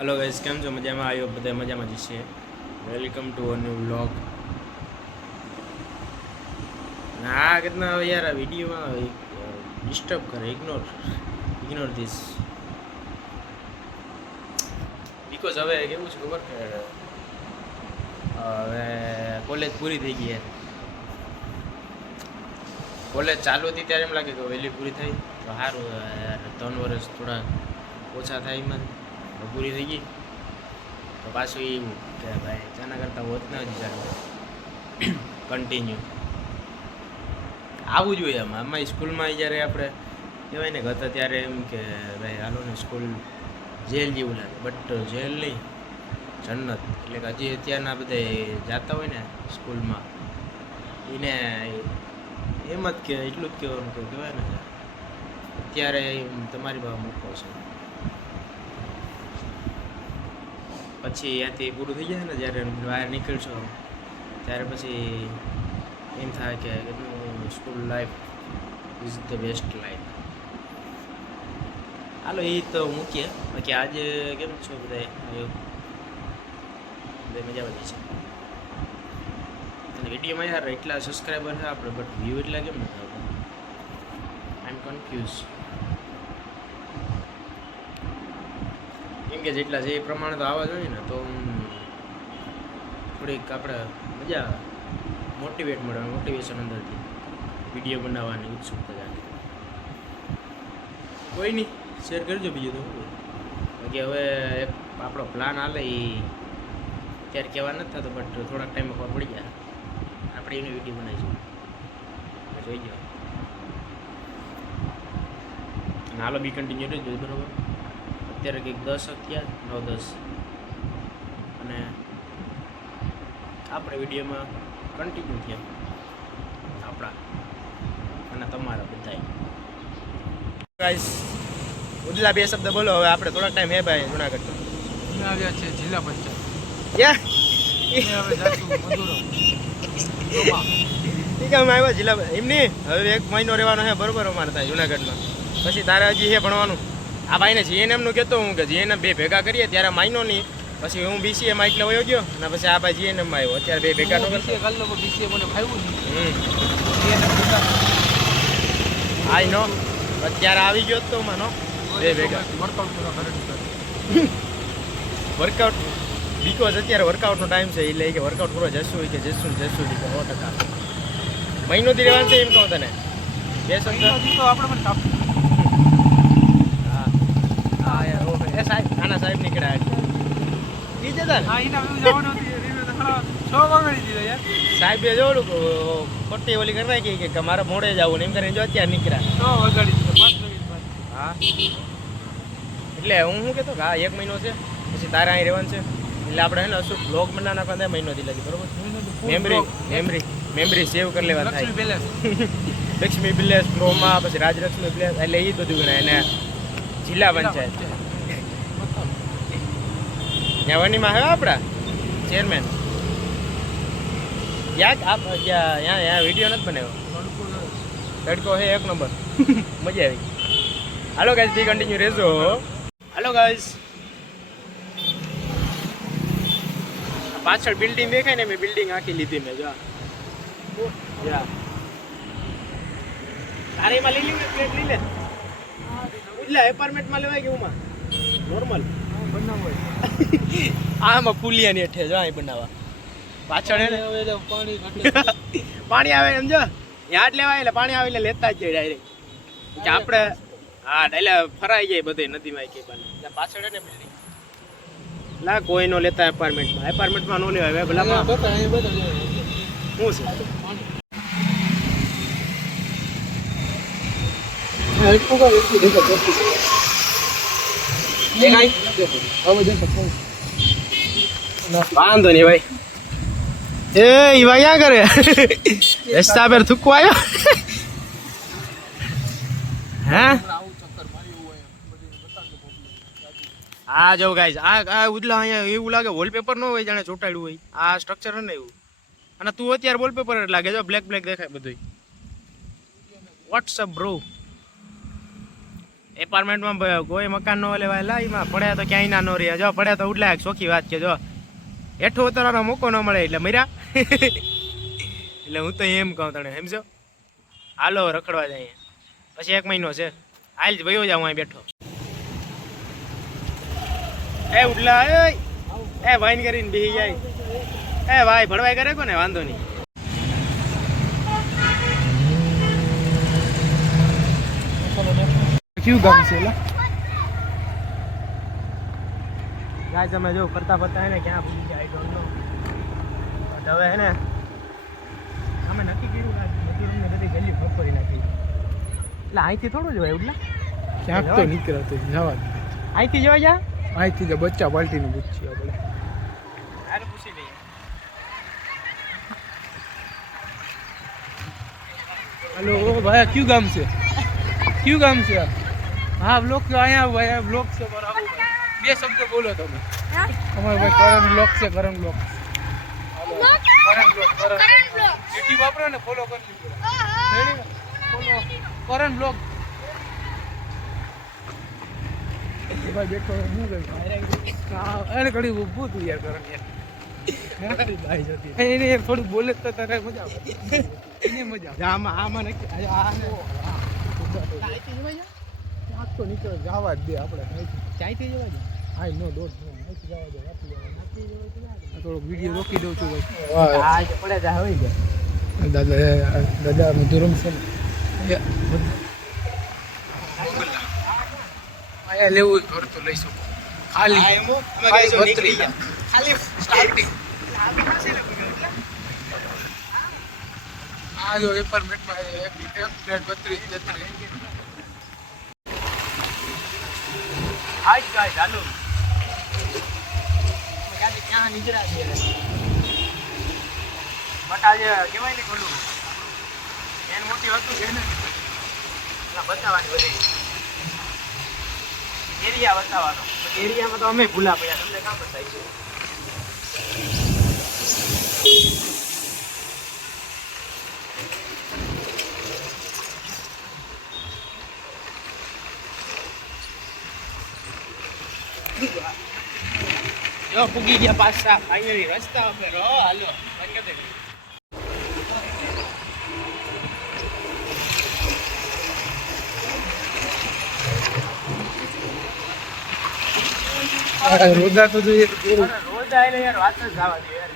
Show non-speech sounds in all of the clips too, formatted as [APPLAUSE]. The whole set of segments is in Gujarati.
હલો ગાઈસ કેમ છો? મજામાં? આવ્યો બધા મજામાં જ છે. Welcome to a new vlog આ રીતના હવે યાર આ વિડીયોમાં ડિસ્ટર્બ કરે ઇગ્નોર ઇગ્નોર ધીસ બીકોઝ હવે કેવું છે ખબર? કે હવે કોલેજ પૂરી થઈ ગઈ કોલેજ ચાલુ હતી ત્યારે એમ લાગે કે વહેલી પૂરી થઈ. તો સારું યાર, ત્રણ વર્ષ થોડા ઓછા થાય એમાં. પૂરી થઈ ગઈ. તો પાછું એવું કે ભાઈ ચાના કરતાં હોત ના હજી ચાલુ કન્ટિન્યુ આવવું જોઈએ આમાં. આમાં સ્કૂલમાં જ્યારે આપણે કહેવાય ને હતા ત્યારે એમ કે ભાઈ હાલો ને સ્કૂલ જેલ જેવું લાગે. બટ જેલ નહીં, જન્નત. એટલે કે હજી અત્યારના બધા જાતા હોય ને સ્કૂલમાં, એને એમ જ કે, એટલું જ કહેવાનું કે કહેવાય ને અત્યારે તમારી પાસે મૂકો છે. પછી ત્યાંથી પૂરું થઈ જાય ને જ્યારે બહાર નીકળશો, ત્યારે પછી એમ થાય કે school life is the best life હાલો, એ તો મૂકીએ. બાકી આજે કેમ છો બધા બધા મજા બધી છે. અને વિડીયોમાં યાર એટલા સબસ્ક્રાઈબર છે આપણે બટ વ્યૂ એટલા કેમ નથી આવતા? આઈ એમ કન્ફ્યુઝ કે જેટલા છે એ પ્રમાણે તો આવવા જોઈએ ને તો થોડીક આપણે મજા મોટિવેટ મળે મોટિવેશન અંદરથી. વીડિયો બનાવવાની ઉત્સુકતા જાગે. કોઈ નહીં શેર કરજો બીજું તો બાકી હવે એક આપણો પ્લાન હાલે એ અત્યારે કહેવા નથી થતો બટ થોડાક ટાઈમ ખબર પડી જાય. આપણે એનો વીડિયો બનાવીશું. જોઈ જાઓ હાલો બી કન્ટિન્યુ રહેજો બરોબર? અત્યારે કંઈક દસ અગિયાર? નવ દસ. અને આપણે વિડીયોમાં કન્ટિન્યુ થયા. આપણા અને તમારા બધાય. ગાઈસ ઉદલા બે શબ્દ બોલો. હવે આપણે થોડાક ટાઈમ હે ભાઈ જુનાગઢ તો. આવ્યા છે જિલ્લા પંચાયત. આવ્યા જિલ્લા એમની? હવે એક મહિનો રહેવાનો છે બરોબર અમારે ત્યાં જુનાગઢમાં. પછી તારે હજી છે ભણવાનું? આ ભાઈને જીએનએમનું કહેતો હું કે જીએનએમ બે ભેગા કરીએ ત્યારે માઇનો નહીં પછી હું બીસીએમાં એટલે વયો ગયો અને પછી આ ભાઈ જીએનએમમાં આવ્યો. અત્યારે બે ભેગા નો હું BCA કરી બીસીએ મને હમ. આઈ નો. અત્યારે આવી ગયો તો માનો. બે ભેગા. વર્કઆઉટ બીકોઝ અત્યારે વર્કઆઉટનો ટાઈમ છે એટલે કે વર્કઆઉટ કરવા જશું હોય કે જશું જશું કે સો ટકા. મહિનો થી રહેવાનું છે એમ કહું તને. બે શબ્દ. પણ આપણે પણ કાપી. હા હા યાર ઓ ભાઈ. એ સાહેબ આના સાહેબ નીકળ્યા ઈ જતા ને હા, એના ભેગું જવાનું હતું, એ રીવે તો ખરા છ વાગણી દીધો યાર. સાહેબે જોડું ખોટી ઓલી કરી નાખી કે મારે મોડે જવું એમ કરીને જો અત્યારે નીકળ્યા. હા. એટલે હું શું કહેતો કે હા એક મહિનો છે પછી તારે અહીં રહેવાનું છે. એટલે આપણે એને શું બ્લોગ બનાવવા નાખવા મહિનો થી લાગી બરોબર? મહિનો તો full memory memory memory save કરી લેવા થાય. [LAUGHS] લક્ષ્મી બિલેસ પ્રોમા પછી રાજલક્ષ્મી બિલેસ એટલે એ બધું ગણાય એને જિલ્લા પંચાયત. ત્યાં વનીમાં આવ્યા આપણા ચેરમેન યાદ આપ ત્યાં ત્યાં ત્યાં વીડિયો નથી બનાવ્યો? તડકો હે એક નંબર. [LAUGHS] મજા આવી. હાલો ગાઈઝ બી કન્ટિન્યુ રહેજો હાલો ગાઈઝ પાછળ બિલ્ડિંગ દેખાય ને મેં બિલ્ડિંગ આખી લીધી મેં જો યા તારે એમાં લીલી લીધી પ્લેટ લઈ લે. એટલે એપાર્ટમેન્ટમાં લેવાય કે ઉમાં? નોર્મલ. આમાં ફૂલિયાની અઠે જો અહીં બનાવવા. પાછળ પાણી પાણી આવે એમ જો. યાદ લેવાય એટલે પાણી આવે એટલે લેતા જ જાય ડાયરેક્ટ કે આપણે હા એટલે ફરાઈ જાય બધે નદીમાં કે એટલે પાછળ ને બિલ્ડિંગ લા કોઈ નો લેતા એપાર્ટમેન્ટમાં એપાર્ટમેન્ટમાં નો લેવાય. ભલામાં. શું છે? વાંધો નહીં ભાઈ. એ ઈવા ક્યાં કરે? રસ્તા પર થૂકવા આવ્યો? હે. આ જો ગાઈઝ આ આ ઉદલા અહીંયા એવું લાગે વોલપેપર ન હોય જાણે ચોટાડ્યું હોય. આ સ્ટ્રક્ચર ને એવું. અને તું અત્યારે વોલપેપર જ લાગે જો બ્લેક બ્લેક દેખાય બધું વોટ્સઅપ બ્રો એપાર્ટમેન્ટમાં કોઈ મકાન નો લેવાય લા એમાં પડ્યા તો ક્યાંય ના નો રહ્યા. જો, પડ્યા તો ઉડલા ચોખ્ખી વાત છે, જો. હેઠું ઉતરવાનો મોકો ન મળે એટલે મર્યા. [LAUGHS] એટલે હું તો એમ કહું તને, સમજો? હાલો, રખડવા જાય પછી એક મહિનો છે. હાલ જ ભયો જાઉં અહીં બેઠો. એ ઉડલા, એ વાઈન કરીને બેહી જાય. એ, ભાઈ ભણવાઈ કરે કોને? વાંધો નહીં. કયું ગામ છે એટલે ગાય તમે જો ફરતા ફરતા ને ક્યાં ભૂલી જાય ડોન્ટ નો બટ હવે હે ને અમે નક્કી કર્યું કે મજૂરોને બધી ગલી ભગ કરી નાખી. એટલે અહીંથી થોડું જ હોય ઉડલા. ક્યાંક તો નીકળ્યો તો જવા. અહીંથી જવા જા. અહીંથી જ બચ્ચા પાલટીને પૂછીએ આપણે. અરે પૂછી લઈએ. હેલો ભાઈ કયું ગામ છે? કયું ગામ છે હા બ્લોક તો અહીંયા ભાઈ આ બ્લોક છે બરાબર બે શબ્દ બોલો તમે. અમારો ભાઈ કરણ બ્લોક છે Karan block Karan block Karan YouTube વાપરો ને ફોલો કરી લીધો. ફોલો કરણ બ્લોક ભાઈ બેઠો હું શું હા એને ઘડી ઊભું તું યાર કરણ યાર. એને થોડું બોલે તો તારે મજા આવે. એને મજા આવે. આમાં આમાં નક્કી આ- આ તો નીકળે જવા જ દે આપણે. ચાયથી જવા દે? હાઈ નો ડોટ નો. અહીંથી જવા દે. આ થોડોક વીડિયો રોકી દઉં છું ભાઈ. આ જે પડે જા હોય ગયા દાદા દાદા મધુરમ છે અહીંયા લેવું હોય ઘર તો લઈ શકો ખાલી ખાલી સ્ટાર્ટિંગ આ જો એપાર્ટમેન્ટમાં એક એક ફ્લેટ બત્રીસ તેત્રીસ હાઈ ગાય ચાલો ક્યાંથી ક્યાં નીકળ્યા છે બટ આજે કહેવાય ને ખોલું એન મોટી હતું છે ને એટલે બતાવવાની બધી. એરિયા બતાવવાનો. એરિયામાં તો અમે ભૂલા પડ્યા, તમને કામ બતાવી જો પૂગી ગયા પાછા. ફાઇનલી રસ્તા ઉપર. હો હાલો. બંધ કરી રોદા તો જોઈએ. આવીને યાર વાત જ જવા દે યાર.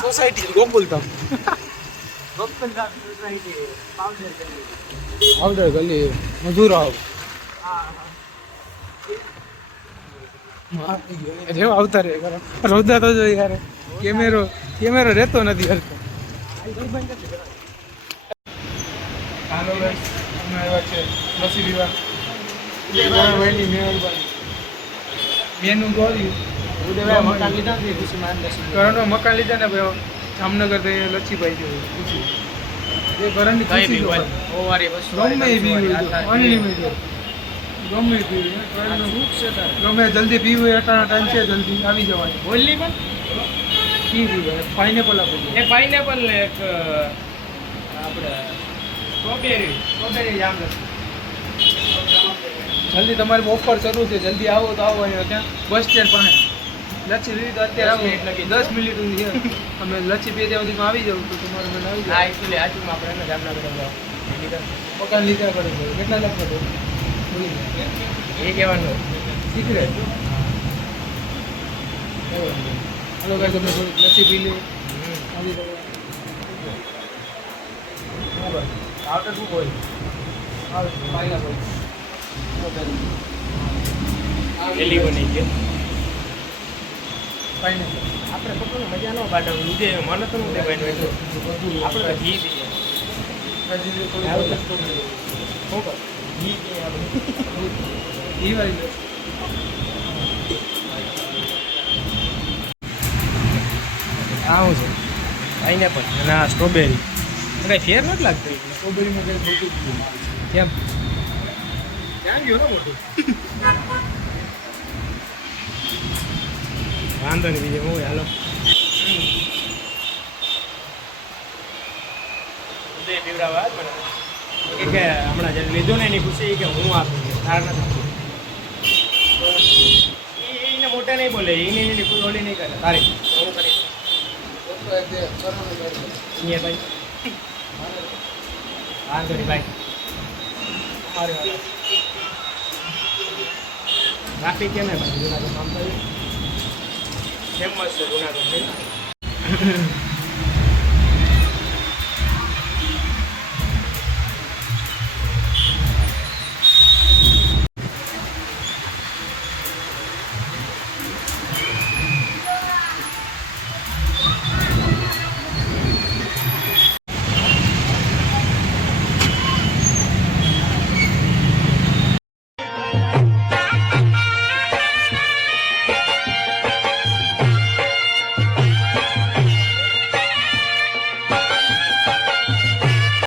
Society Gokuldham Gokuldham society powder ગલી. પાવડર ગલી મજૂર આવ હા હા. જેવા આવતા રે રોદા તો જો યાર. કેમેરો કેમેરો રહેતો નથી હરતો હાલો ગાઈસ અમે આવ્યા છે લસી ઉદયભાઈ મકાન લીધા ને ખુશીમાં અંદર કરણનો મકાન લીધા ને ભાઈ જામનગર થઈ એ લચ્છીભાઈ જેવું ખુશી. એ કરણની ખુશી જો. ઓવારી. અનલિમિટેડ ગમે તે પીવું આ? ગમે જલ્દી પીવું એ અટાણા ટાઈમ છે જલ્દી આવી જવાય. બોલની પણ? પી પીવું પાઇનેપલ આપી એક પાઇનેપલ ને એક આપણે સ્ટ્રોબેરી સ્ટ્રોબેરી જામ જલ્દી તમારી ઓફર શરૂ છે. જલ્દી આવો તો આવો અહીંયા ત્યાં. બસ સ્ટેન્ડ પાસે. લચ્છી લીધી તો અત્યારે આવું. એટલે દસ મિનિટ સુધી અમે લચ્છી બે ત્યાં સુધીમાં આવી જાઉં તો તમારે મને આવી હા જાય. એકચ્યુઅલી આજુમાં આપણે જામનગર પકાન લીધા કરે કેટલા લાખ એ કહેવાનું. સિક્રેટ? હલો ભાઈ તમે થોડીક લચ્છી પી લે આવતો શું હોય? એલી બની પાઇનેપલ આપણે ખોટું મજા ન પાડે ઉદે મને તો નથી ભાઈ આપણે ઘી થોડું શું કર? પીએ વાળી આવું છે પાઇનેપલ અને આ સ્ટ્રોબેરી કઈ ફેર નથી લાગતો સ્ટ્રોબેરીમાં કંઈ જ કેમ ક્યાં ગયો ને મોટું વાંધો નહીં બીજે હું હાલો પીવડાવવા એ કે હમણાં જ્યારે લીધું ને એની ખુશી કે હું આપું તાર નથી. એને મોટા નહીં બોલે એને એની કોઈ ઓલી નહીં કરે. તારી. હું કરી ભાઈ. વાંધો નહીં ભાઈ. ટ્રાફિક કેમ ભાઈ? જુનાગઢ કામ કર્યું ફેમસ છે જુનાગઢ [LAUGHS]